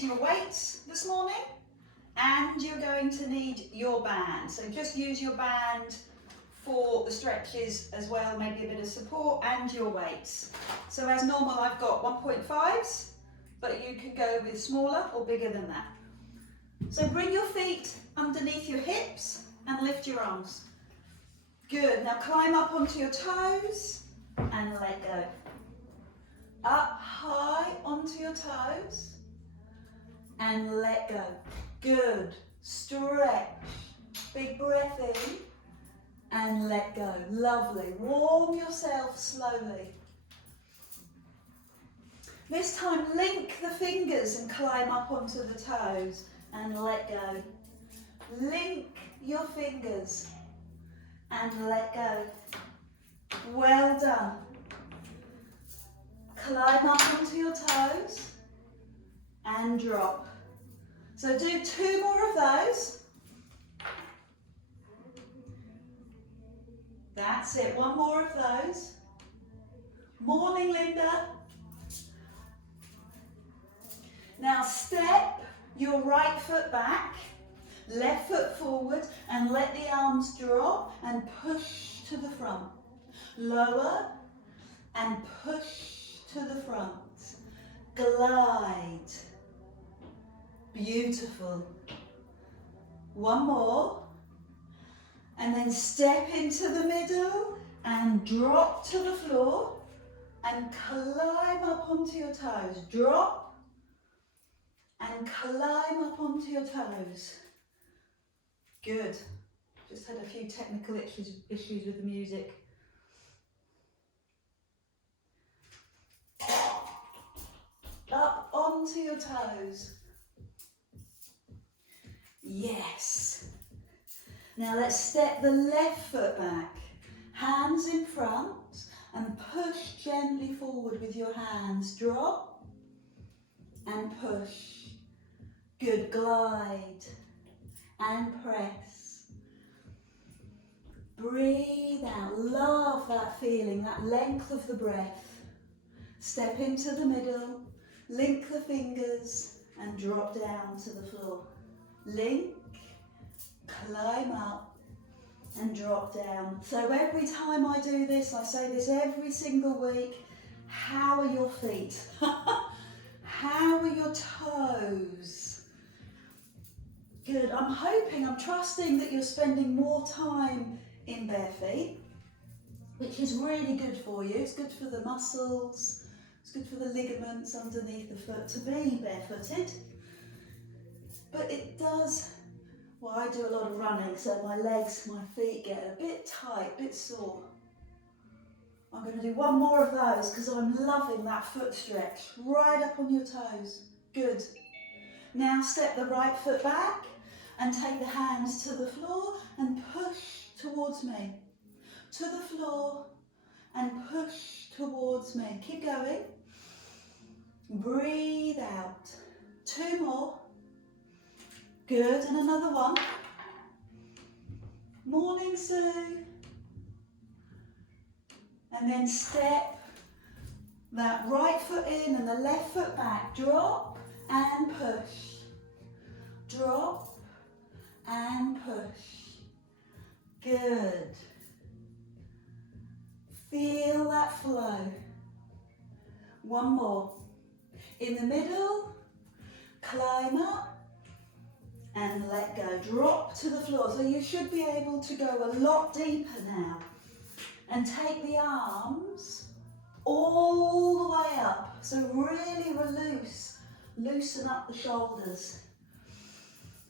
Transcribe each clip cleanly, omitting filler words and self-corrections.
Your weights this morning, and you're going to need your band. So just use your band for the stretches as well, maybe a bit of support, and your weights. So as normal, I've got 1.5s, but you can go with smaller or bigger than that. So bring your feet underneath your hips and lift your arms. Good. Now climb up onto your toes and let go. Up high onto your toes and let go. Good. Stretch. Big breath in and let go. Lovely. Warm yourself slowly. This time link the fingers and climb up onto the toes and let go. Link your fingers and let go. Well done. Climb up onto your toes and drop. So do 2 more of those. That's it, 1 more of those. Morning, Linda. Now step your right foot back, left foot forward, and let the arms drop and push to the front. Lower and push to the front. Glide. Beautiful. 1 more. And then step into the middle and drop to the floor and climb up onto your toes. Drop and climb up onto your toes. Good. Just had a few technical issues with the music. Up onto your toes. Yes. Now let's step the left foot back. Hands in front and push gently forward with your hands. Drop and push. Good. Glide and press. Breathe out. Love that feeling, that length of the breath. Step into the middle. Link the fingers and drop down to the floor. Link, climb up and drop down. So every time I do this, I say this every single week, how are your feet? How are your toes? Good. I'm trusting that you're spending more time in bare feet, which is really good for you. It's good for the muscles. It's good for the ligaments underneath the foot to be barefooted. But it does, well, I do a lot of running, so my legs, my feet get a bit tight, a bit sore. I'm going to do 1 more of those because I'm loving that foot stretch. Right up on your toes. Good. Now step the right foot back and take the hands to the floor and push towards me. To the floor and push towards me. Keep going. Breathe out. 2 more. Good, and another one. Morning, Sue. And then step that right foot in and the left foot back. Drop and push. Drop and push. Good. Feel that flow. 1 more. In the middle, climb up and let go. Drop to the floor. So you should be able to go a lot deeper now. And take the arms all the way up. So really loosen up the shoulders.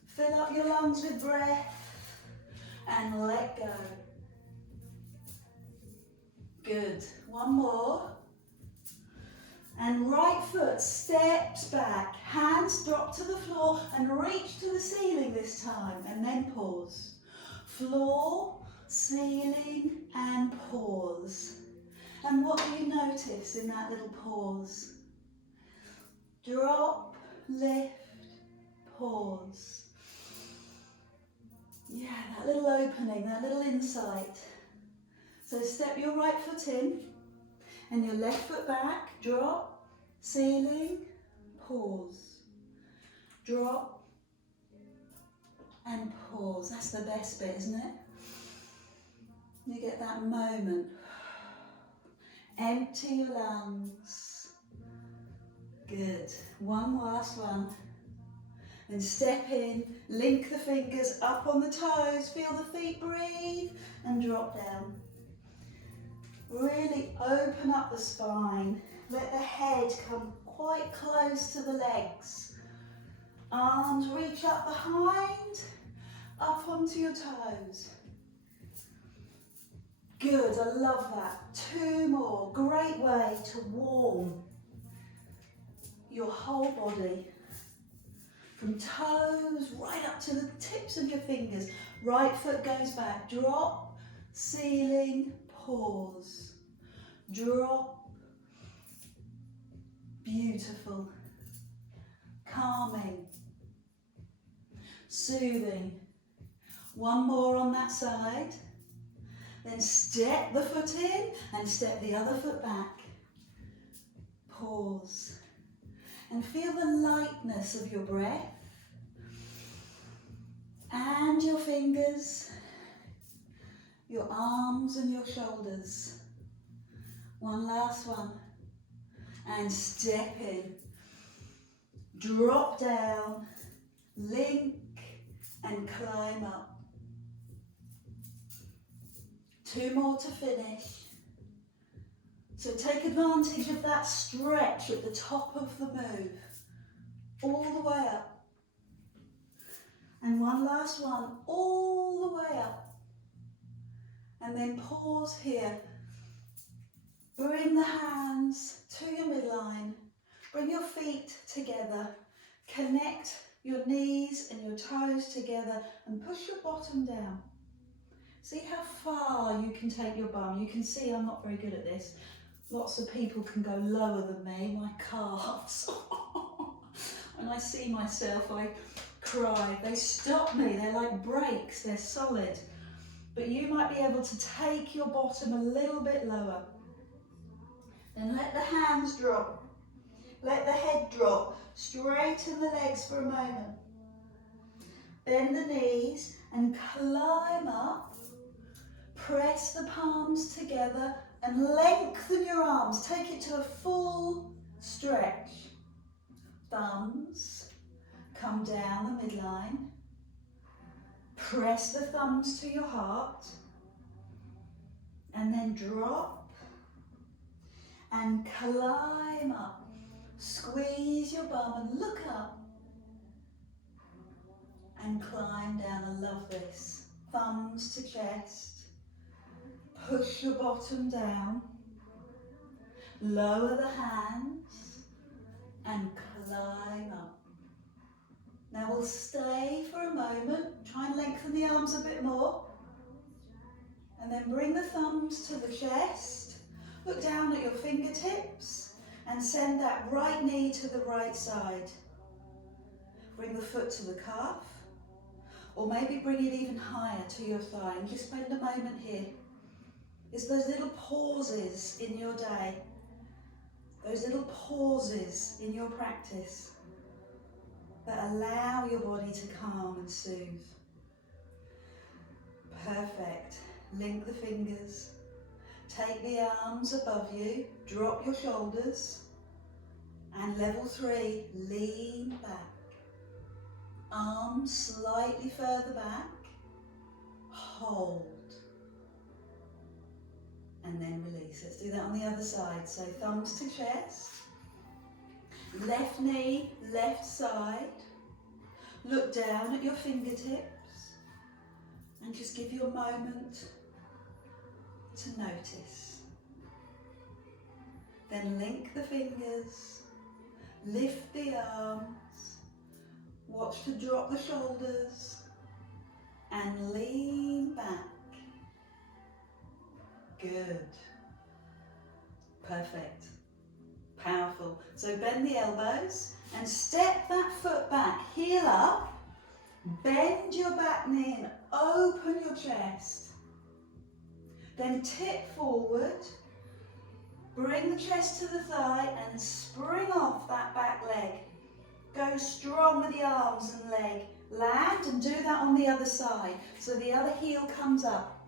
Fill up your lungs with breath and let go. Good. 1 more. And right foot steps back, hands drop to the floor and reach to the ceiling this time, and then pause. Floor, ceiling and pause. And what do you notice in that little pause? Drop, lift, pause. Yeah, that little opening, that little insight. So step your right foot in and your left foot back, drop, ceiling, pause. drop and pause. That's the best bit, isn't it? You get that moment. Empty your lungs. Good. One last one. Then step in, link the fingers up on the toes, feel the feet breathe and drop down. Really open up the spine. Let the head come quite close to the legs. Arms reach up behind, up onto your toes. Good, I love that. 2 more. Great way to warm your whole body. From toes right up to the tips of your fingers. Right foot goes back. Drop, ceiling, pause. Drop. Beautiful. Calming. Soothing. One more on that side. Then step the foot in and step the other foot back. Pause. And feel the lightness of your breath and your fingers, your arms and your shoulders. One last one. And step in. Drop down, link and climb up. 2 more to finish. So take advantage of that stretch at the top of the move, all the way up. And one last one, all the way up. And then pause here. Bring the hands to your midline. Bring your feet together. Connect your knees and your toes together and push your bottom down. See how far you can take your bum. You can see I'm not very good at this. Lots of people can go lower than me, my calves. When I see myself, I cry. They stop me, they're like brakes, they're solid. But you might be able to take your bottom a little bit lower. Then let the hands drop. Let the head drop. Straighten the legs for a moment. Bend the knees and climb up. Press the palms together and lengthen your arms. Take it to a full stretch. Thumbs come down the midline. Press the thumbs to your heart. And then drop and climb up. Squeeze your bum and look up. And climb down. I love this. Thumbs to chest. Push your bottom down. Lower the hands and climb up. Now we'll stay for a moment. Try and lengthen the arms a bit more. And then bring the thumbs to the chest. Look down at your fingertips and send that right knee to the right side. Bring the foot to the calf. Or maybe bring it even higher to your thigh and just spend a moment here. It's those little pauses in your day, those little pauses in your practice that allow your body to calm and soothe. Perfect. Link the fingers. Take the arms above you, drop your shoulders, and level 3, lean back. Arms slightly further back, hold. And then release. Let's do that on the other side. So thumbs to chest, left knee, left side. Look down at your fingertips and just give you a moment to notice. Then link the fingers, lift the arms, watch to drop the shoulders and lean back. Good. Perfect. Powerful. So bend the elbows and step that foot back. Heel up. Bend your back knee and open your chest. Then tip forward. Bring the chest to the thigh and spring off that back leg. Go strong with the arms and leg. Land and do that on the other side. So the other heel comes up.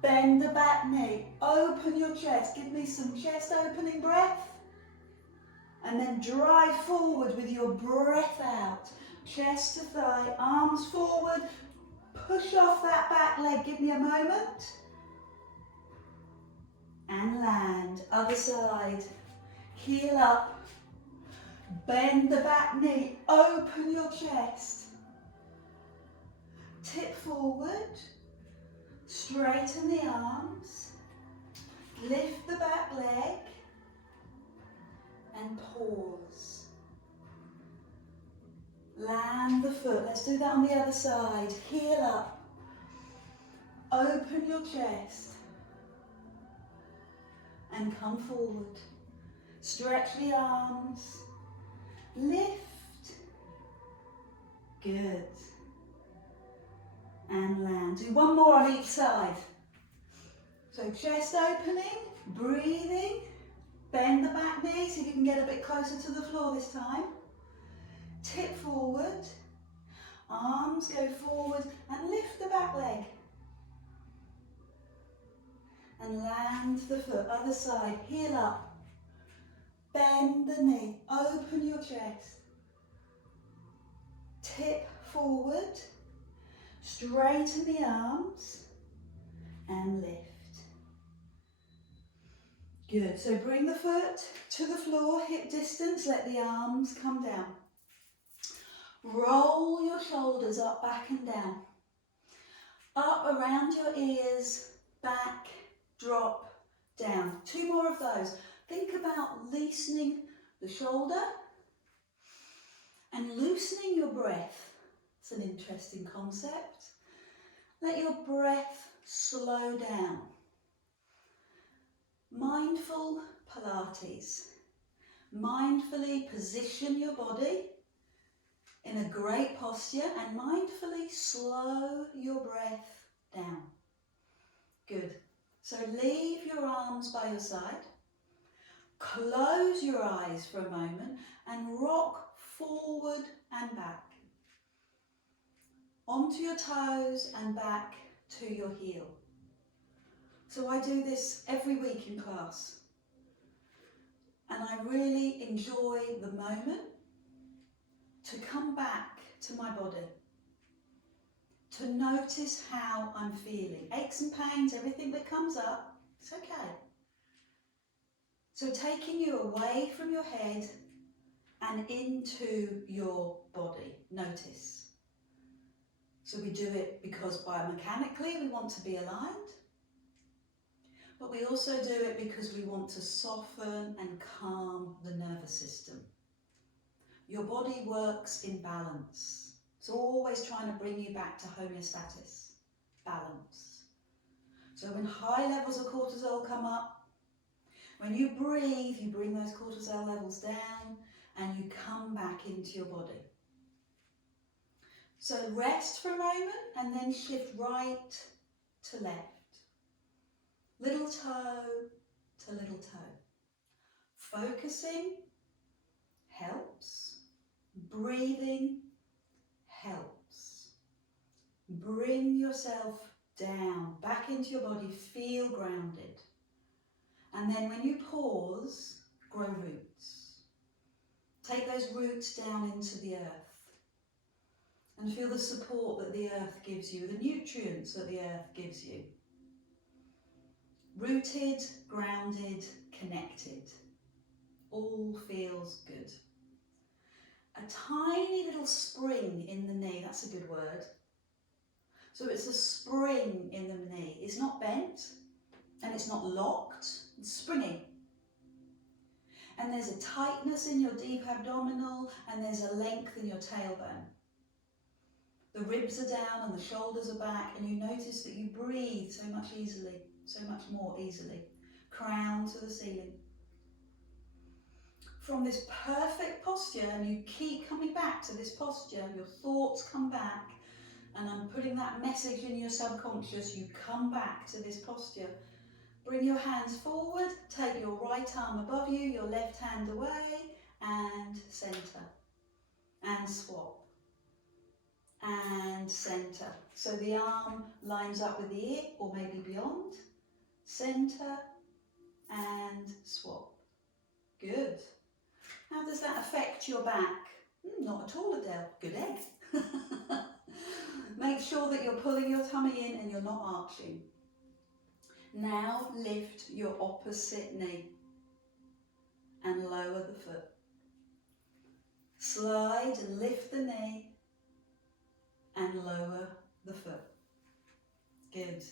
Bend the back knee. Open your chest. Give me some chest opening breath. And then drive forward with your breath out. Chest to thigh, arms forward. Push off that back leg. Give me a moment. And land. Other side. Heel up. Bend the back knee, open your chest. Tip forward, straighten the arms, lift the back leg and pause. Land the foot, let's do that on the other side. Heel up, open your chest and come forward. Stretch the arms. Lift, good, and land. Do one more on each side. So chest opening, breathing, bend the back knee so you can get a bit closer to the floor this time. Tip forward, arms go forward and lift the back leg. And land the foot, other side, heel up. Bend the knee, open your chest, tip forward, straighten the arms and lift. Good, so bring the foot to the floor, hip distance, let the arms come down. Roll your shoulders up, back and down. Up around your ears, back, drop, down. 2 more of those. Think about loosening the shoulder and loosening your breath. It's an interesting concept. Let your breath slow down. Mindful Pilates. Mindfully position your body in a great posture and mindfully slow your breath down. Good. So leave your arms by your side. Close your eyes for a moment and rock forward and back. Onto your toes and back to your heel. So I do this every week in class. And I really enjoy the moment to come back to my body. To notice how I'm feeling. Aches and pains, everything that comes up, it's okay. So taking you away from your head and into your body, notice. So we do it because biomechanically we want to be aligned, but we also do it because we want to soften and calm the nervous system. Your body works in balance. It's always trying to bring you back to homeostasis, balance. So when high levels of cortisol come up, when you breathe, you bring those cortisol levels down and you come back into your body. So rest for a moment and then shift right to left. Little toe to little toe. Focusing helps. Breathing helps. Bring yourself down, back into your body, feel grounded. And then when you pause, grow roots. Take those roots down into the earth and feel the support that the earth gives you, the nutrients that the earth gives you. Rooted, grounded, connected. All feels good. A tiny little spring in the knee, that's a good word. So it's a spring in the knee. It's not bent and it's not locked, it's springy. And there's a tightness in your deep abdominal and there's a length in your tailbone. The ribs are down and the shoulders are back and you notice that you breathe so much more easily. Crown to the ceiling. From this perfect posture, and you keep coming back to this posture, your thoughts come back, and I'm putting that message in your subconscious, you come back to this posture. Bring your hands forward, take your right arm above you, your left hand away, and centre. and swap. And centre. So the arm lines up with the ear or maybe beyond. Centre and swap. Good. How does that affect your back? Not at all, Adele. Good egg. Make sure that you're pulling your tummy in and you're not arching. Now lift your opposite knee and lower the foot. Slide and lift the knee and lower the foot. Good.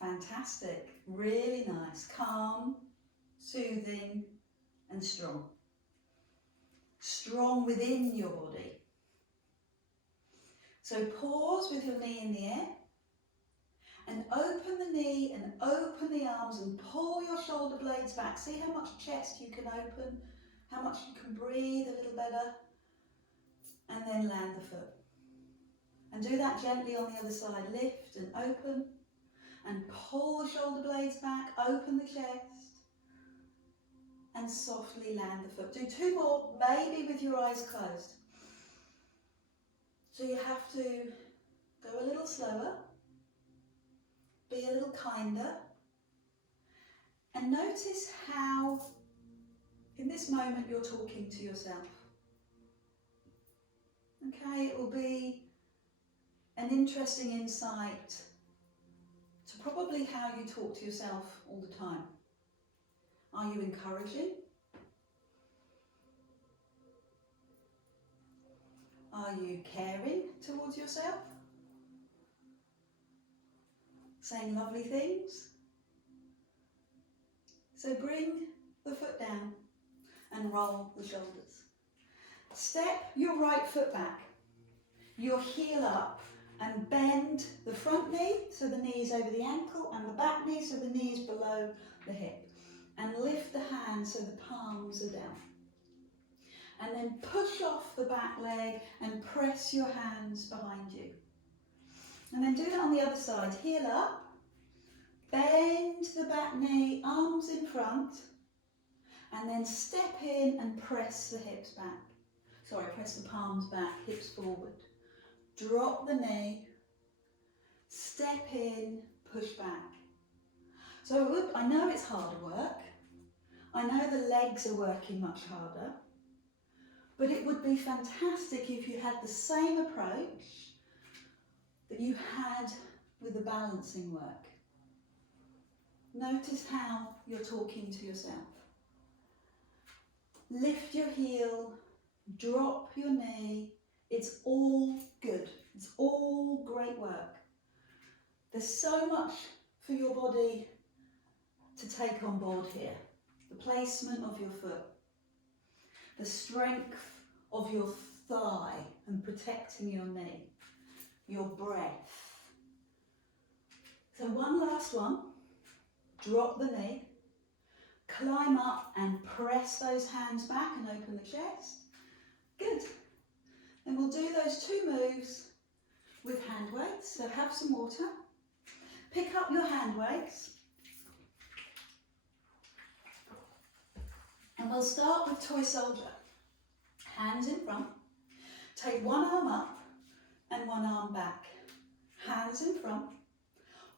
Fantastic. Really nice. Calm, soothing and strong. Strong within your body. So pause with your knee in the air and open the knee and open the arms and pull your shoulder blades back. See how much chest you can open, how much you can breathe a little better, and then land the foot. And do that gently on the other side. Lift and open and pull the shoulder blades back, open the chest and softly land the foot. Do two more, maybe with your eyes closed. So you have to go a little slower, be a little kinder, and notice how in this moment you're talking to yourself. Okay, it will be an interesting insight to probably how you talk to yourself all the time. Are you encouraging? Are you caring towards yourself? Saying lovely things? So bring the foot down and roll the shoulders. Step your right foot back, your heel up, and bend the front knee so the knee is over the ankle and the back knee so the knee is below the hip. And lift the hands so the palms are down. And then push off the back leg and press your hands behind you. And then do that on the other side. Heel up, bend the back knee, arms in front, and then step in and press the hips back. Sorry, press the palms back, hips forward. Drop the knee, step in, push back. So I know it's harder work. I know the legs are working much harder. But it would be fantastic if you had the same approach that you had with the balancing work. Notice how you're talking to yourself. Lift your heel, drop your knee. It's all good. It's all great work. There's so much for your body to take on board here. The placement of your foot, the strength of your thigh and protecting your knee, your breath. So one last one. Drop the knee, climb up and press those hands back and open the chest. Good. And we'll do those two moves with hand weights. So have some water. Pick up your hand weights. And we'll start with toy soldier. Hands in front. Take one arm up and one arm back. Hands in front.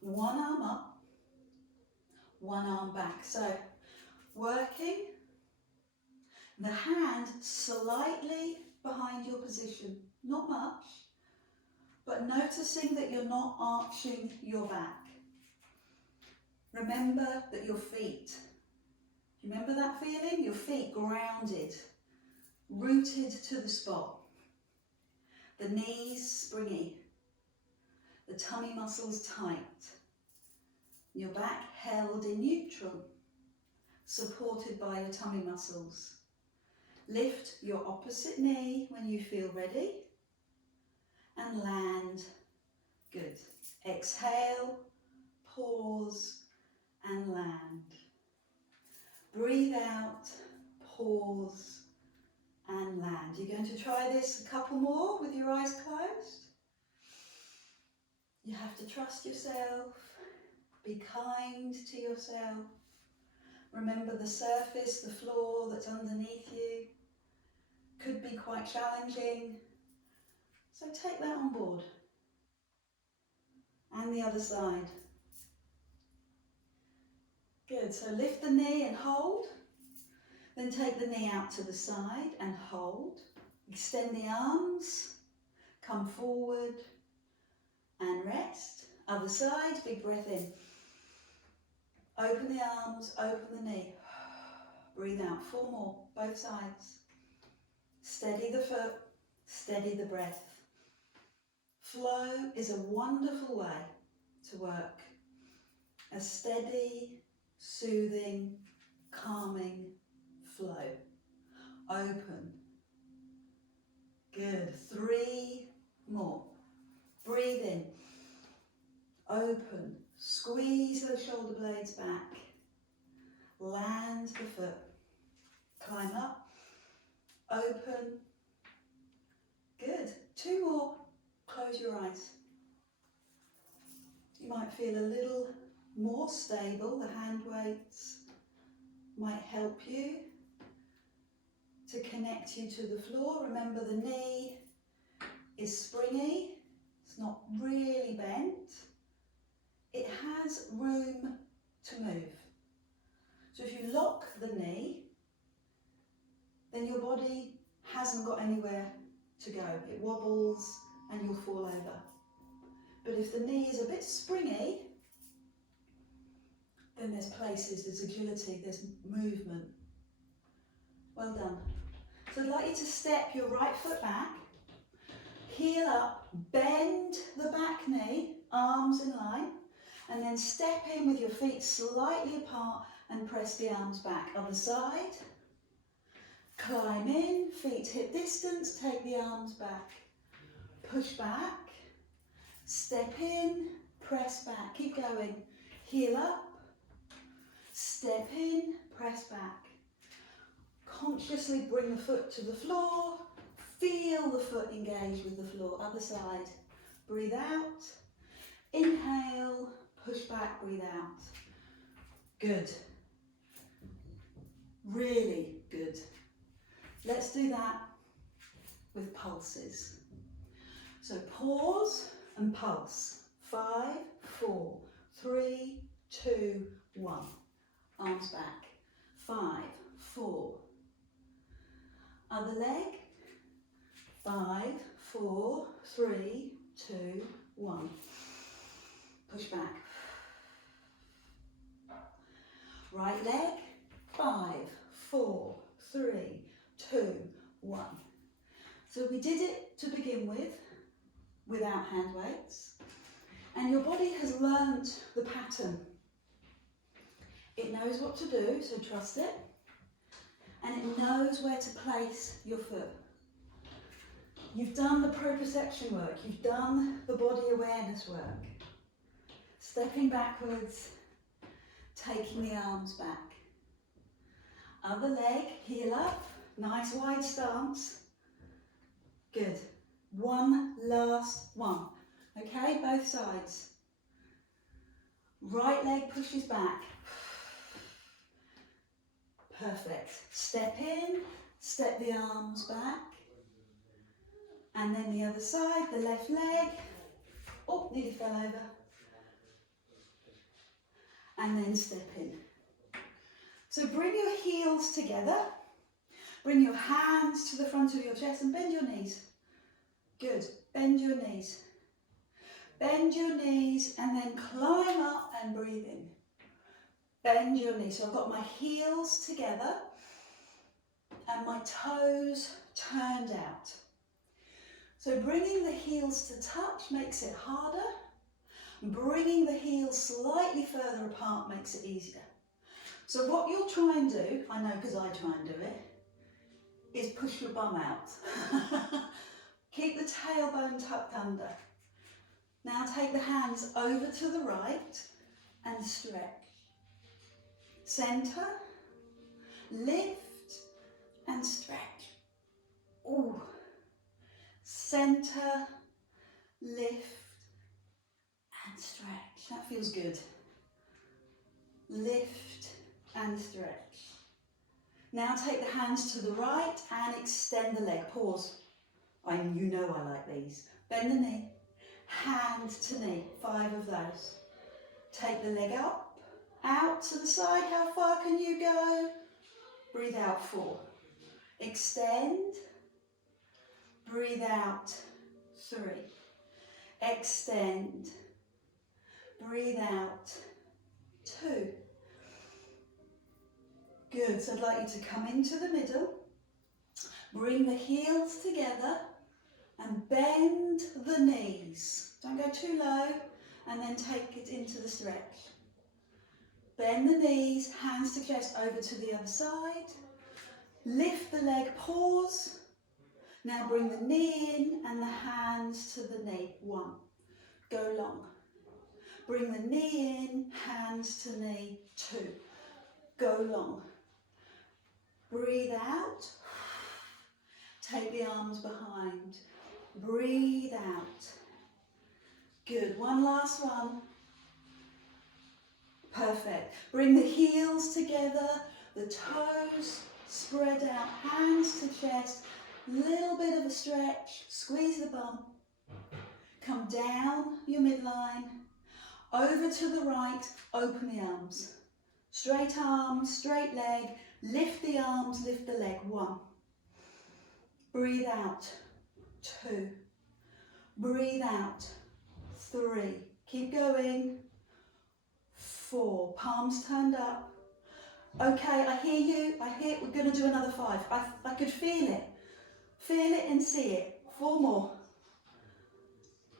One arm up. One arm back. So working the hand slightly behind your position. Not much. But noticing that you're not arching your back. Remember that your feet, remember that feeling? Your feet grounded, rooted to the spot. The knees springy, the tummy muscles tight. Your back held in neutral, supported by your tummy muscles. Lift your opposite knee when you feel ready and land. Good. Exhale, pause and land. Breathe out, pause and land. You're going to try this a couple more with your eyes closed. You have to trust yourself, be kind to yourself. Remember the surface, the floor that's underneath you. could be quite challenging. So take that on board. And the other side. Good, so lift the knee and hold. Then take the knee out to the side and hold. Extend the arms, come forward and rest. Other side, big breath in. Open the arms, open the knee. Breathe out, 4 more, both sides. Steady the foot, steady the breath. Flow is a wonderful way to work. A steady, soothing, calming flow. Open. Good. 3 more. Breathe in. Open. Squeeze those shoulder blades back. Land the foot. Climb up. Open. Good. 2 more. Close your eyes. You might feel a little more stable. The hand weights might help you to connect you to the floor. Remember, the knee is springy. It's not really bent. It has room to move. So if you lock the knee, then your body hasn't got anywhere to go. It wobbles and you'll fall over. But if the knee is a bit springy, then there's places, there's agility, there's movement. Well done. So I'd like you to step your right foot back, heel up, bend the back knee, arms in line, and then step in with your feet slightly apart and press the arms back. Other side. Climb in, feet hip distance, take the arms back. Push back, step in, press back, keep going. Heel up, step in, press back. Consciously bring the foot to the floor, feel the foot engage with the floor. Other side. Breathe out, inhale, push back, breathe out. Good. Really good. Let's do that with pulses. So pause and pulse. 5, 4, 3, 2, 1. Arms back. 5, 4. Other leg. 5, 4, 3, 2, 1. Push back. Right leg. 5, 4, 3, 2, 1. So we did it to begin with, without hand weights, and your body has learnt the pattern. It knows what to do, so trust it, and it knows where to place your foot. You've done the proprioception work, you've done the body awareness work. Stepping backwards, taking the arms back. Other leg, heel up, nice wide stance. Good. One last one. Okay, both sides. Right leg pushes back. Perfect. Step in, step the arms back. And then the other side, the left leg. Oh, nearly fell over. And then step in. So bring your heels together. Bring your hands to the front of your chest and bend your knees. Good. Bend your knees. Bend your knees and then climb up and breathe in. Bend your knees. So I've got my heels together and my toes turned out. So bringing the heels to touch makes it harder. Bringing the heels slightly further apart makes it easier. So what you'll try and do, I know because I try and do it, is push your bum out. Keep the tailbone tucked under. Now take the hands over to the right and stretch. Centre, lift and stretch. Ooh. Centre, lift and stretch. That feels good. Lift and stretch. Now take the hands to the right and extend the leg. Pause. You know I like these. Bend the knee, hand to knee, 5 of those. Take the leg up, out to the side. How far can you go? Breathe out, 4. Extend, breathe out, 3. Extend, breathe out, 2. Good, so I'd like you to come into the middle, bring the heels together and bend the knees. Don't go too low, and then take it into the stretch. Bend the knees, hands to chest, over to the other side. Lift the leg, pause. Now bring the knee in and the hands to the knee. 1. Go long. Bring the knee in, hands to knee. 2. Go long. Breathe out. Take the arms behind. Breathe out. Good. One last one. Perfect. Bring the heels together, the toes spread out, hands to chest, little bit of a stretch, squeeze the bum. Come down your midline, over to the right, open the arms. Straight arms, straight leg, lift the arms, lift the leg. 1. Breathe out. 2. Breathe out. 3. Keep going. 4. Palms turned up. Okay, I hear you. We're going to do another 5. I could feel it. Feel it and see it. 4 more.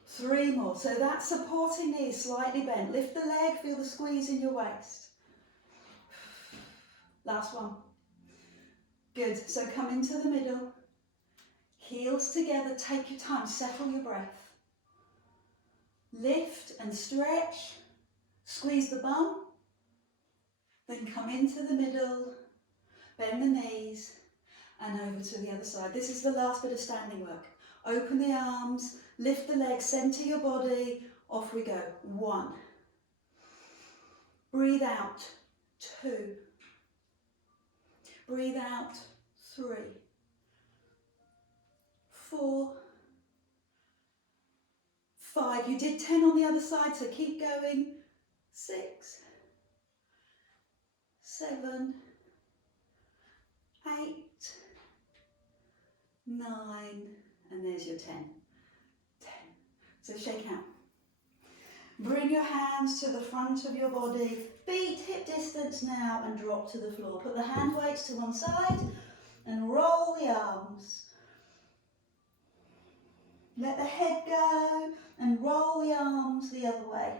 3 more. So that supporting knee is slightly bent. Lift the leg, feel the squeeze in your waist. Last one. Good. So come into the middle. Heels together. Take your time. Settle your breath. Lift and stretch. Squeeze the bum. Then come into the middle. Bend the knees. And over to the other side. This is the last bit of standing work. Open the arms. Lift the legs. Center your body. Off we go. 1. Breathe out. 2. Breathe out. 3. 4. 5. You did 10 on the other side, so keep going. 6. 7. 8. 9. And there's your 10. 10. So shake out. Bring your hands to the front of your body. Feet hip distance now and drop to the floor. Put the hand weights to one side and roll the arms. Let the head go and roll the arms the other way.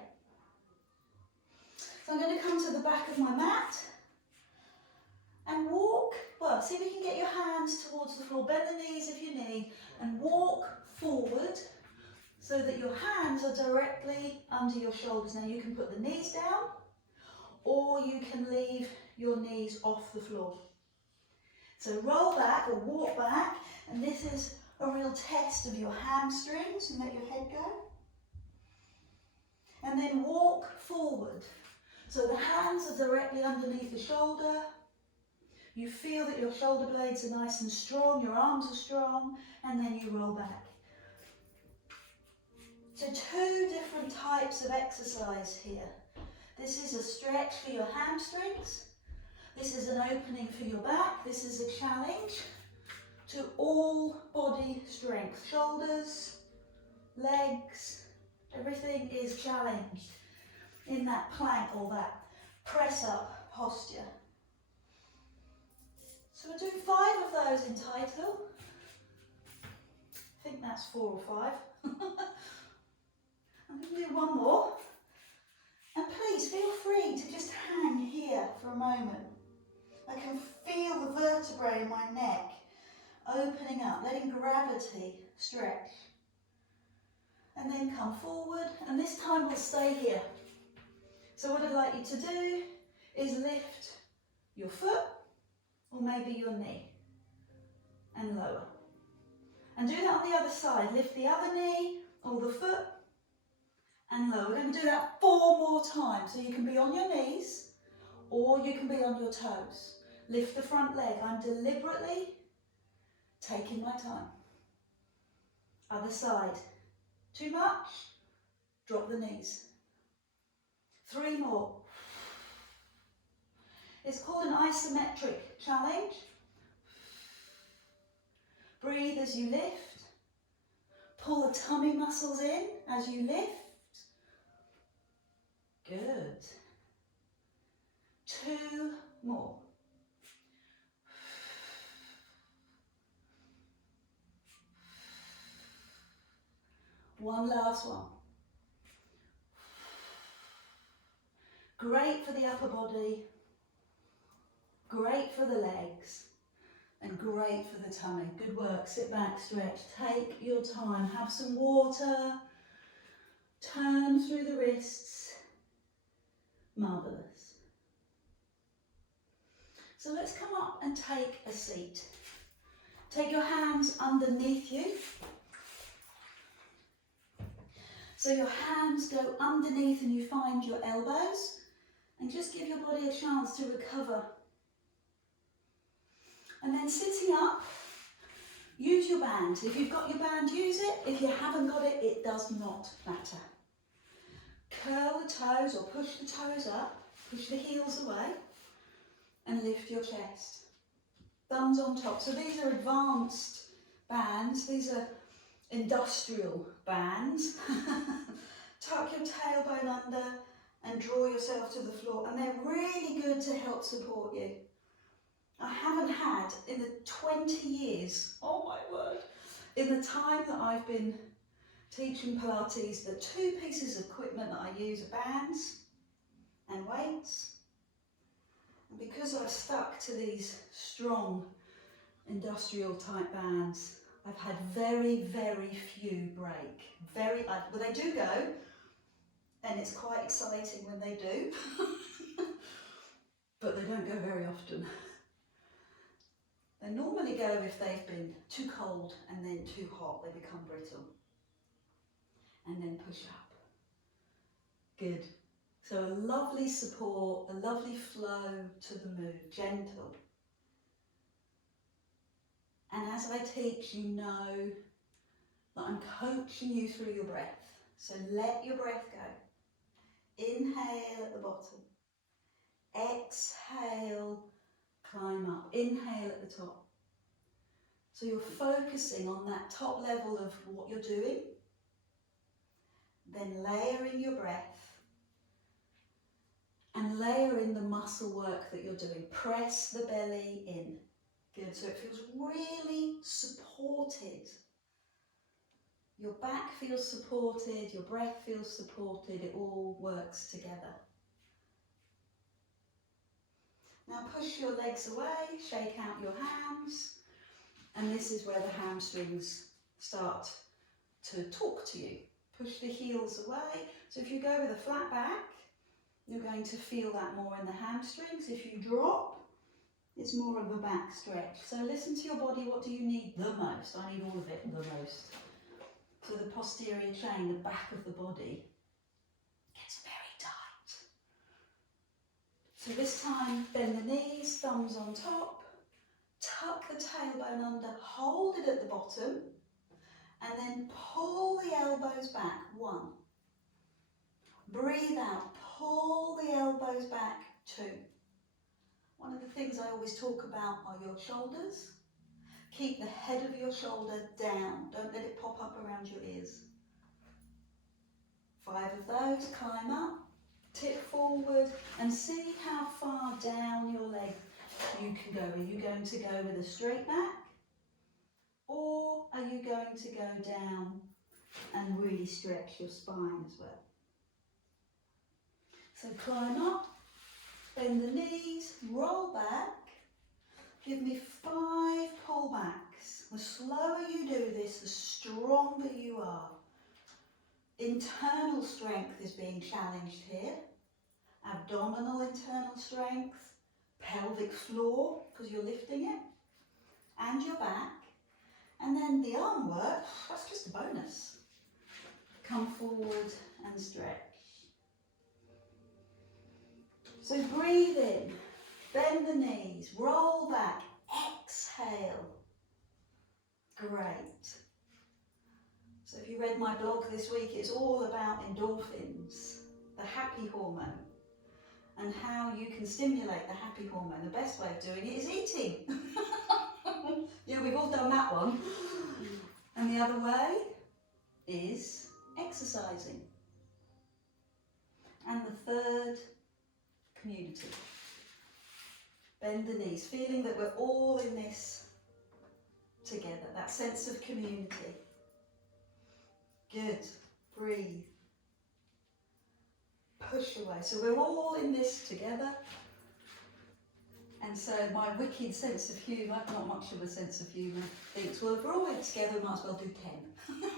So I'm going to come to the back of my mat and walk. Well, see if you can get your hands towards the floor. Bend the knees if you need and walk forward so that your hands are directly under your shoulders. Now you can put the knees down or you can leave your knees off the floor. So roll back or walk back, and this is a real test of your hamstrings, and let your head go. And then walk forward. So the hands are directly underneath the shoulder. You feel that your shoulder blades are nice and strong, your arms are strong, and then you roll back. So 2 different types of exercise here. This is a stretch for your hamstrings. This is an opening for your back. This is a challenge to all body strength. Shoulders, legs, everything is challenged in that plank or that press up posture. So we'll do 5 of those in total. I think that's 4 or 5. I'm going to do 1 more. And please feel free to just hang here for a moment. I can feel the vertebrae in my neck opening up, letting gravity stretch. And then come forward, and this time we'll stay here. So what I'd like you to do is lift your foot, or maybe your knee, and lower. And do that on the other side. Lift the other knee, or the foot, and lower. We're going to do that 4 more times. So you can be on your knees, or you can be on your toes. Lift the front leg. I'm deliberately taking my time. Other side. Too much? Drop the knees. 3 more. It's called an isometric challenge. Breathe as you lift. Pull the tummy muscles in as you lift. Good. 2 more. One last one. Great for the upper body, great for the legs, and great for the tummy. Good work. Sit back, stretch. Take your time. Have some water. Turn through the wrists. Marvellous. So let's come up and take a seat. Take your hands underneath you. So your hands go underneath and you find your elbows, and just give your body a chance to recover. And then sitting up, use your band. If you've got your band, use it. If you haven't got it, it does not matter. Curl the toes or push the toes up, push the heels away, and lift your chest. Thumbs on top. So these are advanced bands. These are industrial bands. Tuck your tailbone under and draw yourself to the floor, and they're really good to help support you. I haven't had in the 20 years, oh my word, in the time that I've been teaching Pilates, the 2 pieces of equipment that I use are bands and weights. And because I've stuck to these strong industrial type bands, I've had very, very few break. Well, they do go, and it's quite exciting when they do, but they don't go very often. They normally go if they've been too cold and then too hot, they become brittle. And then push up. Good. So a lovely support, a lovely flow to the move, gentle. And as I teach, you know that I'm coaching you through your breath. So let your breath go. Inhale at the bottom. Exhale, climb up. Inhale at the top. So you're focusing on that top level of what you're doing. Then layering your breath. And layer in the muscle work that you're doing. Press the belly in. Good, so it feels really supported. Your back feels supported, your breath feels supported, it all works together. Now push your legs away, shake out your hands, and this is where the hamstrings start to talk to you. Push the heels away. So if you go with a flat back, you're going to feel that more in the hamstrings. If you drop, it's more of a back stretch. So listen to your body. What do you need the most? I need all of it the most. So the posterior chain, the back of the body, gets very tight. So this time, bend the knees, thumbs on top, tuck the tailbone under, hold it at the bottom, and then pull the elbows back. 1. Breathe out, pull the elbows back. 2. One of the things I always talk about are your shoulders. Keep the head of your shoulder down. Don't let it pop up around your ears. 5 of those. Climb up, tip forward, and see how far down your leg you can go. Are you going to go with a straight back? Or are you going to go down and really stretch your spine as well? So climb up. Bend the knees, roll back, give me 5 pullbacks. The slower you do this, the stronger you are. Internal strength is being challenged here. Abdominal internal strength, pelvic floor, because you're lifting it, and your back. And then the arm work, that's just a bonus. Come forward and stretch. So breathe in, Bend the knees, roll back, exhale. Great. So if you read my blog this week, it's all about endorphins, the happy hormone, and how you can stimulate the happy hormone. The best way of doing it is eating. Yeah, we've all done that one. And the other way is exercising. And the third, community. Bend the knees, feeling that we're all in this together, that sense of community. Good. Breathe. Push away. So we're all in this together. And so my wicked sense of humour, not much of a sense of humour, thinks, well, if we're all in together, we might as well do 10.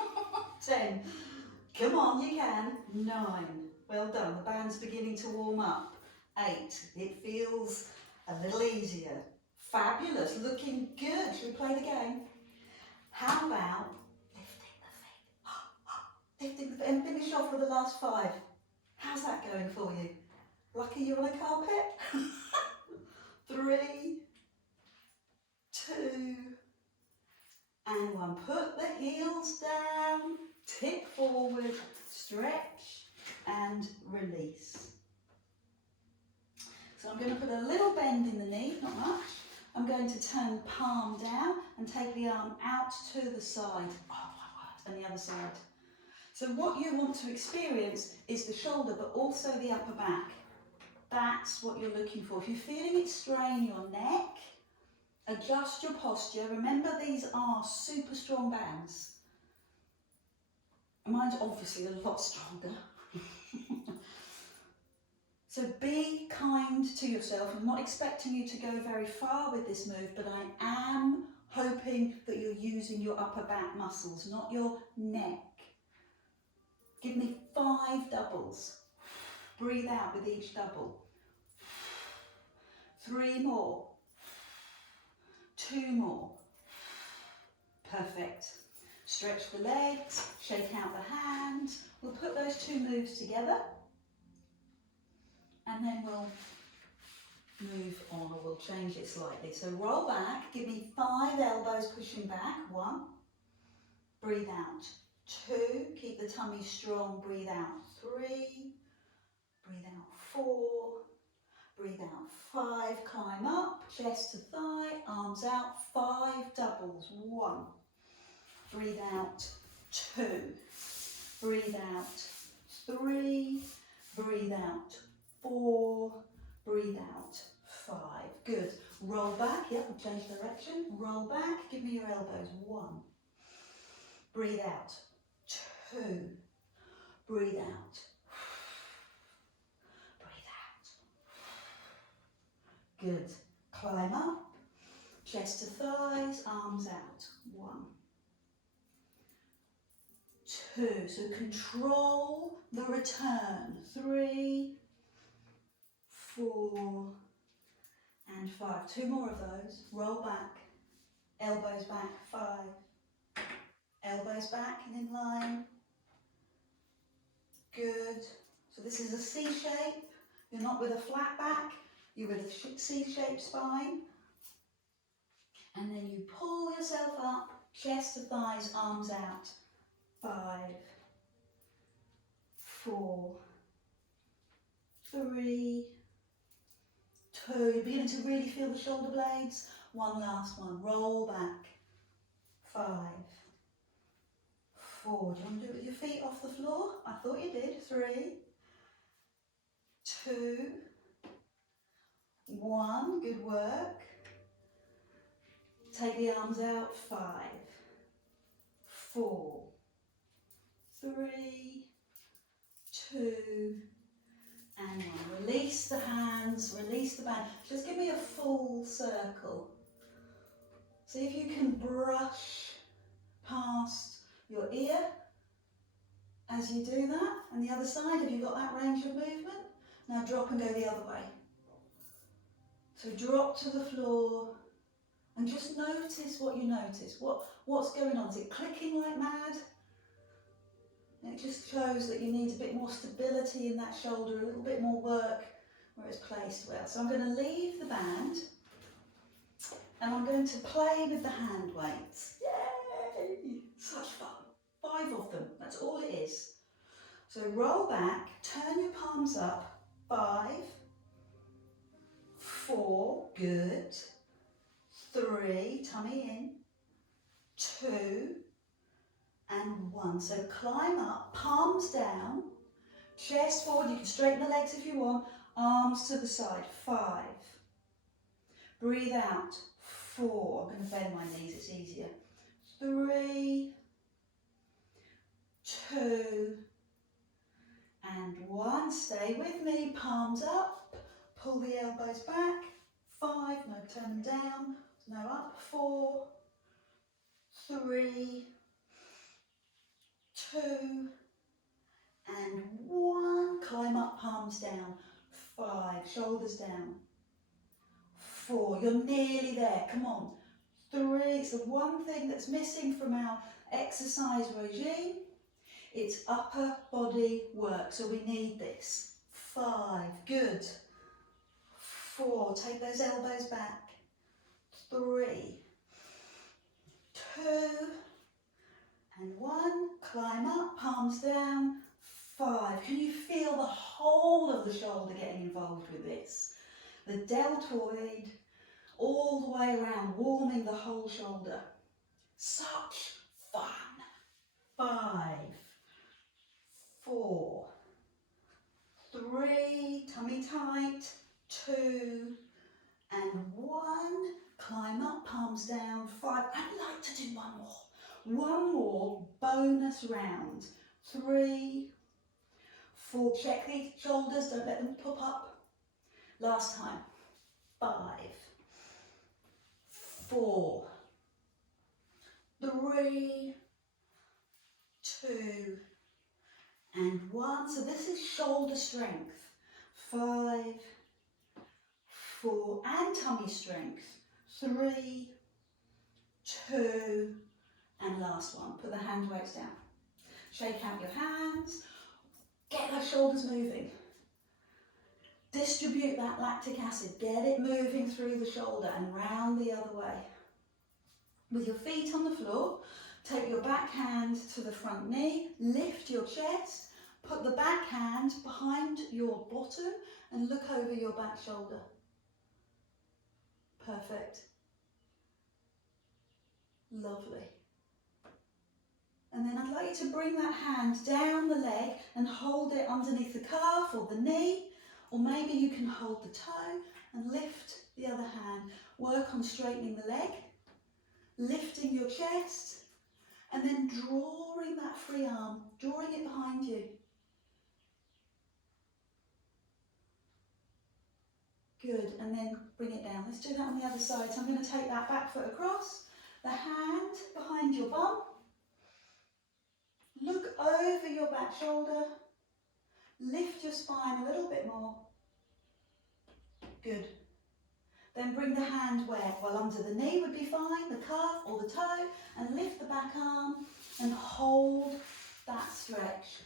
10. Come on, you can. 9. Well done. The band's beginning to warm up. 8. It feels a little easier. Fabulous. Looking good. Should we play the game? How about lifting the feet? And finish off with the last 5. How's that going for you? Lucky you're on a carpet? 3, 2, and 1. Put the heels down, tip forward, stretch and release. So I'm going to put a little bend in the knee, not much. I'm going to turn palm down and take the arm out to the side. Oh my word, and the other side. So what you want to experience is the shoulder, but also the upper back. That's what you're looking for. If you're feeling it strain your neck, adjust your posture. Remember, these are super strong bands. Mine's obviously a lot stronger. So be kind to yourself. I'm not expecting you to go very far with this move, but I am hoping that you're using your upper back muscles, not your neck. Give me 5 doubles. Breathe out with each double. 3 more. 2 more. Perfect. Stretch the legs, shake out the hands. We'll put those 2 moves together and then we'll move on, or we'll change it slightly. So roll back, give me 5 elbows pushing back. 1. Breathe out. 2. Keep the tummy strong. Breathe out. 3. Breathe out. 4. Breathe out. 5. Climb up. Chest to thigh. Arms out. 5 doubles. 1. Breathe out. 2. Breathe out. 3. Breathe out. 4. Breathe out. 5. Good. Roll back. Yep, we'll change direction. Roll back. Give me your elbows. 1. Breathe out. 2. Breathe out. Breathe out. Good. Climb up. Chest to thighs. Arms out. 1. 2. So control the return. 3. 4. And 5. 2 more of those. Roll back. Elbows back. 5. Elbows back and in line. Good. So this is a C shape. You're not with a flat back. You're with a C-shaped spine. And then you pull yourself up. Chest to thighs, arms out. 5. 4. 3. 2. You're beginning to really feel the shoulder blades. 1 last one. Roll back. 5. 4. Do you want to do it with your feet off the floor? I thought you did. 3. 2. 1. Good work. Take the arms out. 5. 4. 3. 2. And 1. Release the hands. Release the band. Just give me a full circle. See if you can brush past your ear as you do that. And the other side, have you got that range of movement? Now drop and go the other way. So drop to the floor and just notice what you notice. What's going on? Is it clicking like mad? It just shows that you need a bit more stability in that shoulder, a little bit more work where it's placed well. So I'm going to leave the band and I'm going to play with the hand weights. Yay! Such fun. 5 of them, that's all it is. So roll back, turn your palms up. 5, 4, good. 3, tummy in. 2 and 1. So climb up, palms down, chest forward. You can straighten the legs if you want. Arms to the side. 5. Breathe out. 4. I'm going to bend my knees, it's easier. 3, 2 and 1. Stay with me. Palms up. Pull the elbows back. 5. No, turn them down. No, up. 4, 3, 2 and 1. Climb up, palms down. 5. Shoulders down. 4. You're nearly there. Come on. 3. It's the one thing that's missing from our exercise regime. It's upper body work, so we need this. 5. Good. 4. Take those elbows back. 3, 2 and 1. Climb up, palms down. 5. Can you feel the whole of the shoulder getting involved with this? The deltoid all the way around, warming the whole shoulder. Such fun. 5, 4, 3, tummy tight. 2 and 1. Climb up, palms down. 5. I'd like to do one more. One more bonus round. 3, 4. Check the shoulders, don't let them pop up. Last time. 5, 4, 3, 2 and 1. So this is shoulder strength. 5, 4 and tummy strength. 3, 2 and last one. Put the hand weights down. Shake out your hands. Get those shoulders moving. Distribute that lactic acid. Get it moving through the shoulder and round the other way. With your feet on the floor, take your back hand to the front knee. Lift your chest. Put the back hand behind your bottom and look over your back shoulder. Perfect. Lovely. And then I'd like you to bring that hand down the leg and hold it underneath the calf or the knee, or maybe you can hold the toe and lift the other hand. Work on straightening the leg, lifting your chest, and then drawing that free arm, drawing it behind you. Good, and then bring it down. Let's do that on the other side. So I'm going to take that back foot across, the hand behind your bum. Look over your back shoulder. Lift your spine a little bit more. Good. Then bring the hand where? Well, under the knee would be fine, the calf or the toe, and lift the back arm and hold that stretch.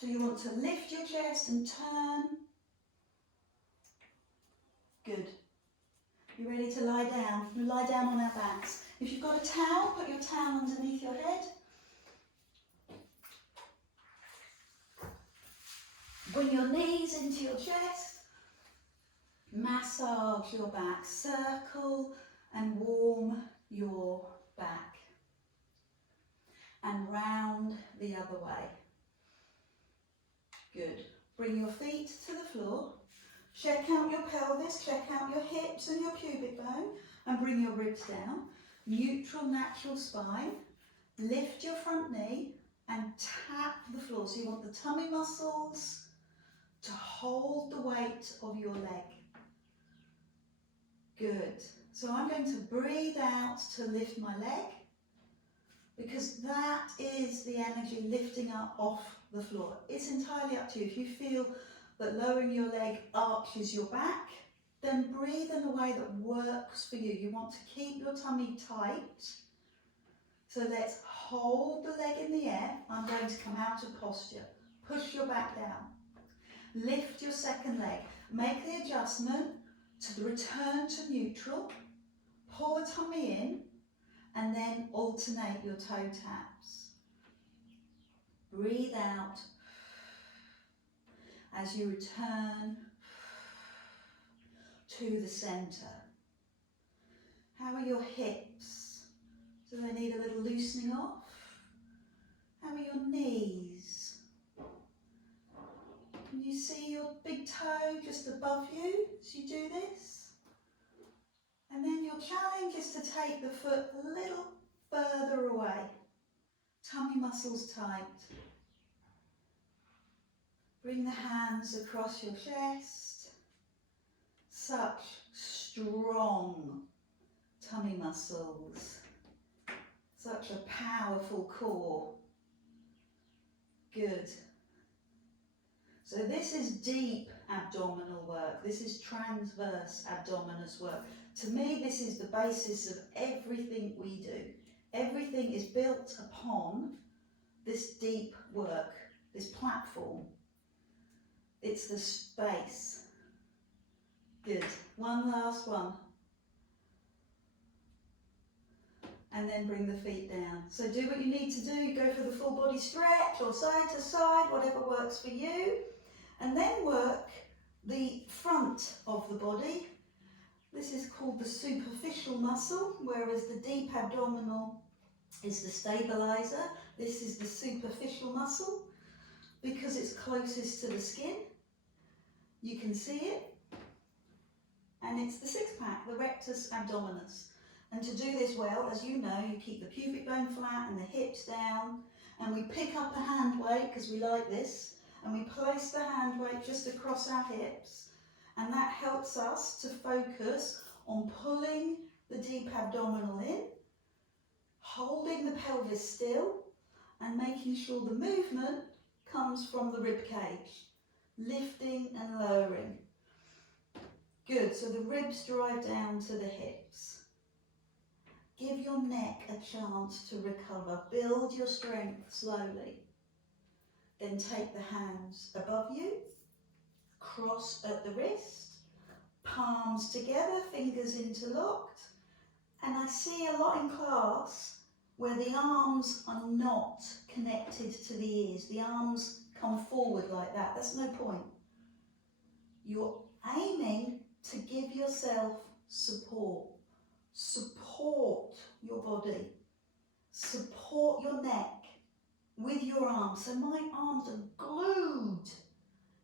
So you want to lift your chest and turn. Good. You ready to lie down? We lie down on our backs. If you've got a towel, put your towel underneath your head. Bring your knees into your chest. Massage your back. Circle and warm your back. And round the other way. Good. Bring your feet to the floor. Check out your pelvis, check out your hips and your pubic bone, and bring your ribs down. Neutral, natural spine. Lift your front knee and tap the floor. So you want the tummy muscles to hold the weight of your leg. Good. So I'm going to breathe out to lift my leg, because that is the energy lifting up off the floor. It's entirely up to you. If you feel that lowering your leg arches your back, then breathe in a way that works for you. You want to keep your tummy tight. So let's hold the leg in the air. I'm going to come out of posture. Push your back down. Lift your second leg. Make the adjustment to the return to neutral. Pull the tummy in and then alternate your toe taps. Breathe out as you return to the centre. How are your hips? Do they need a little loosening off? How are your knees? Can you see your big toe just above you as you do this? And then your challenge is to take the foot a little further away. Tummy muscles tight. Bring the hands across your chest. Such strong tummy muscles. Such a powerful core. Good. So this is deep abdominal work. This is transverse abdominis work. To me, this is the basis of everything we do. Everything is built upon this deep work, this platform. It's the space. Good. One last one. And then bring the feet down. So do what you need to do. Go for the full body stretch or side to side, whatever works for you. And then work the front of the body. This is called the superficial muscle, whereas the deep abdominal is the stabilizer. This is the superficial muscle because it's closest to the skin. You can see it. And it's the six pack, the rectus abdominis. And to do this well, as you know, you keep the pubic bone flat and the hips down. And we pick up a hand weight, because we like this. And we place the hand weight just across our hips. And that helps us to focus on pulling the deep abdominal in, holding the pelvis still, and making sure the movement comes from the rib cage, lifting and lowering. Good, so the ribs drive down to the hips. Give your neck a chance to recover. Build your strength slowly. Then take the hands above you, cross at the wrist, palms together, fingers interlocked. And I see a lot in class where the arms are not connected to the ears. The arms come forward like that. That's no point. You're aiming to give yourself support. Support your body. Support your neck with your arms. So my arms are glued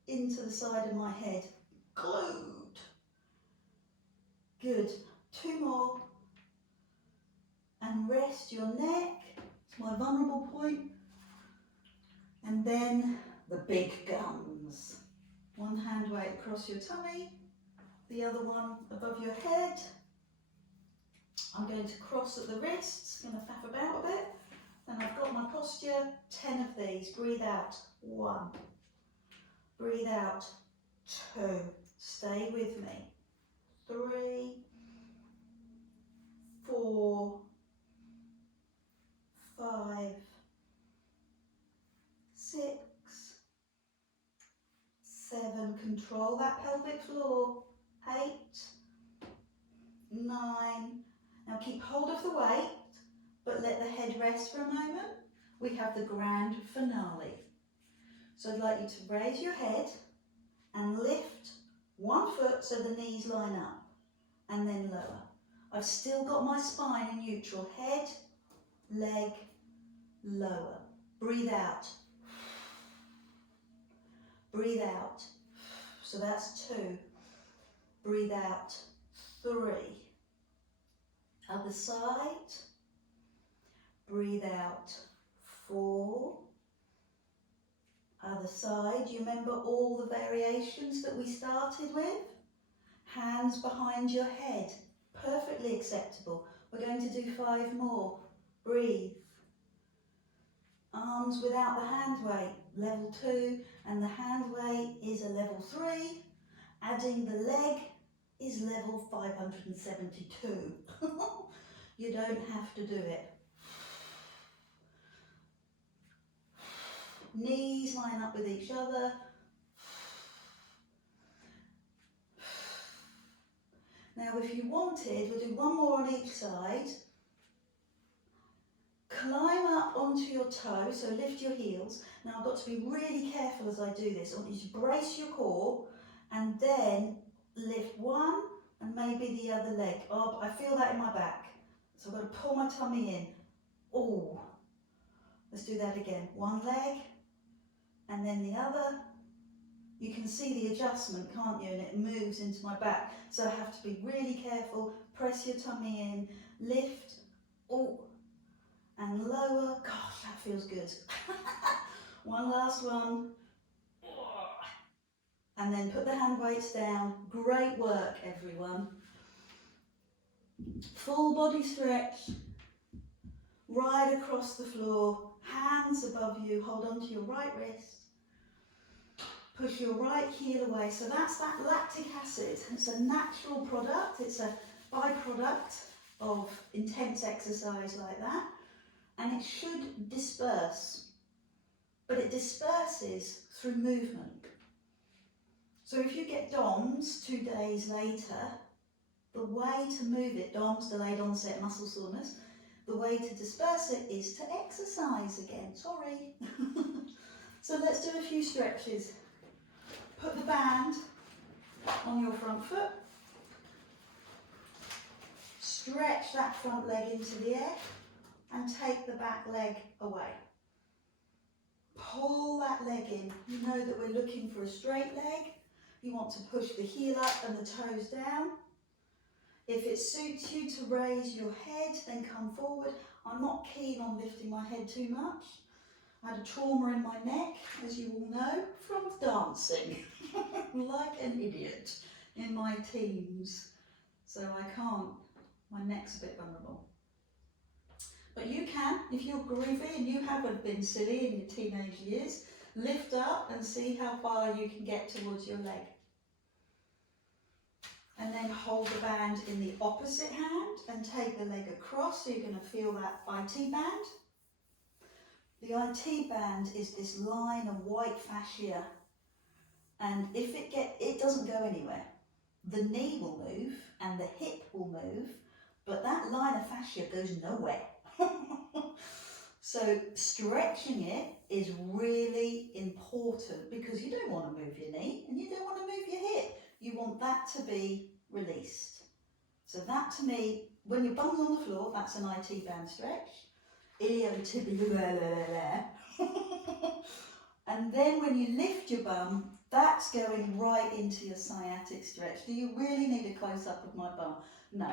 into the side of my head. Glued. Good. Two more. And rest your neck. It's my vulnerable point. And then the big guns. One hand weight across your tummy. The other one above your head. I'm going to cross at the wrists, going to faff about a bit. Then I've got my posture, 10 of these. Breathe out, 1. Breathe out, 2. Stay with me. 3, 4, 5, 6, 7. Control that pelvic floor. 8, 9. Now keep hold of the weight, but let the head rest for a moment. We have the grand finale. So I'd like you to raise your head and lift one foot so the knees line up, and then lower. I've still got my spine in neutral. Head, leg, lower. Breathe out. Breathe out. So that's 2. Breathe out. 3. Other side. Breathe out. 4. Other side. You remember all the variations that we started with? Hands behind your head. Perfectly acceptable. We're going to do 5 more. Breathe. Arms without the hand weight. Level 2. And the hand weight is a level 3. Adding the leg is level 572. You don't have to do it. Knees line up with each other. Now if you wanted, we'll do one more on each side. Climb up onto your toes, so lift your heels. Now I've got to be really careful as I do this. I want you to brace your core and then lift one and maybe the other leg. Oh, I feel that in my back. So I've got to pull my tummy in. Oh, let's do that again. One leg and then the other. You can see the adjustment, can't you? And it moves into my back. So I have to be really careful. Press your tummy in, lift, oh, and lower. Gosh, that feels good. One last one. And then put the hand weights down. Great work, everyone. Full body stretch. Right across the floor. Hands above you. Hold on to your right wrist. Push your right heel away. So that's that lactic acid. It's a natural product. It's a byproduct of intense exercise like that. And it should disperse. But it disperses through movement. So if you get DOMS 2 days later, the way to move it, DOMS, delayed onset muscle soreness, the way to disperse it is to exercise again. Sorry. So let's do a few stretches. Put the band on your front foot. Stretch that front leg into the air and take the back leg away. Pull that leg in. You know that we're looking for a straight leg. You want to push the heel up and the toes down. If it suits you to raise your head, then come forward. I'm not keen on lifting my head too much. I had a trauma in my neck, as you all know, from dancing, like an idiot in my teens. So I can't, my neck's a bit vulnerable. But you can, if you're groovy and you haven't been silly in your teenage years, lift up and see how far you can get towards your leg. And then hold the band in the opposite hand and take the leg across, so you're going to feel that IT band. The IT band is this line of white fascia, and if it doesn't go anywhere. The knee will move and the hip will move, but that line of fascia goes nowhere. So stretching it is really important because you don't want to move your knee and you don't want to move your hip. You want that to be released. So that, to me, when your bum's on the floor, that's an IT band stretch. Iliotibial. And then when you lift your bum, that's going right into your sciatic stretch. Do you really need a close-up of my bum? No.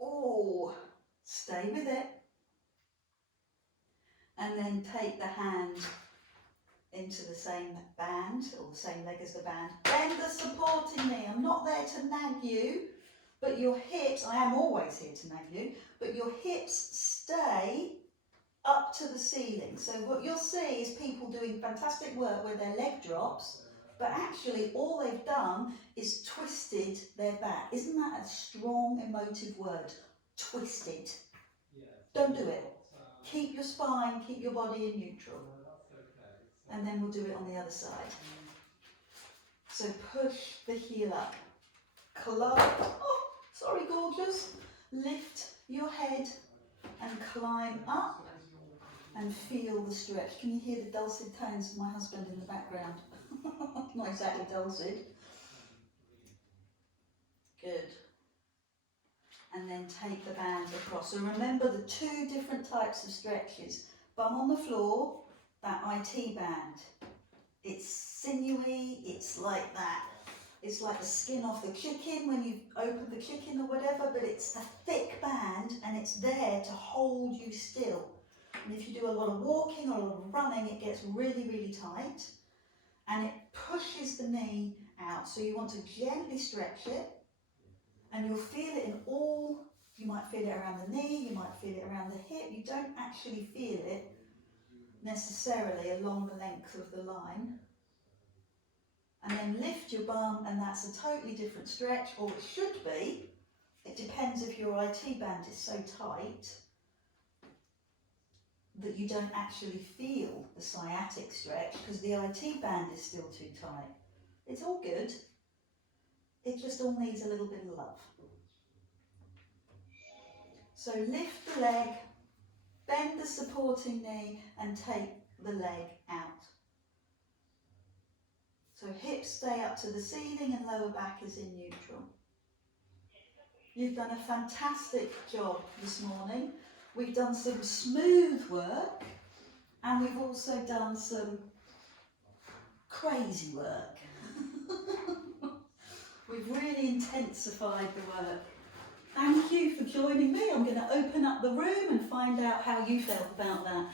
Oh, stay with it. And then take the hand into the same band, or the same leg as the band. Bend the supporting knee. I'm not there to nag you, but your hips, I am always here to nag you, but your hips stay up to the ceiling. So what you'll see is people doing fantastic work where their leg drops, but actually all they've done is twisted their back. Isn't that a strong emotive word? Twisted. Don't do it. Keep your spine, keep your body in neutral. And then we'll do it on the other side. So push the heel up. Climb. Oh, sorry, gorgeous. Lift your head and climb up and feel the stretch. Can you hear the dulcet tones of my husband in the background? Not exactly dulcet. Good. And then take the band across. So remember the two different types of stretches. Bum on the floor, that IT band. It's sinewy, it's like that. It's like the skin off the chicken when you open the chicken or whatever, but it's a thick band and it's there to hold you still. And if you do a lot of walking or a lot of running, it gets really, really tight and it pushes the knee out. So you want to gently stretch it and you'll feel it in all, you might feel it around the knee, you might feel it around the hip. You don't actually feel it necessarily along the length of the line. And then lift your bum, and that's a totally different stretch, or it should be. It depends if your IT band is so tight that you don't actually feel the sciatic stretch because the IT band is still too tight. It's all good. It just all needs a little bit of love. So lift the leg, bend the supporting knee and take the leg out. So hips stay up to the ceiling and lower back is in neutral. You've done a fantastic job this morning. We've done some smooth work and we've also done some crazy work. We've really intensified the work. Thank you for joining me. I'm going to open up the room and find out how you felt about that.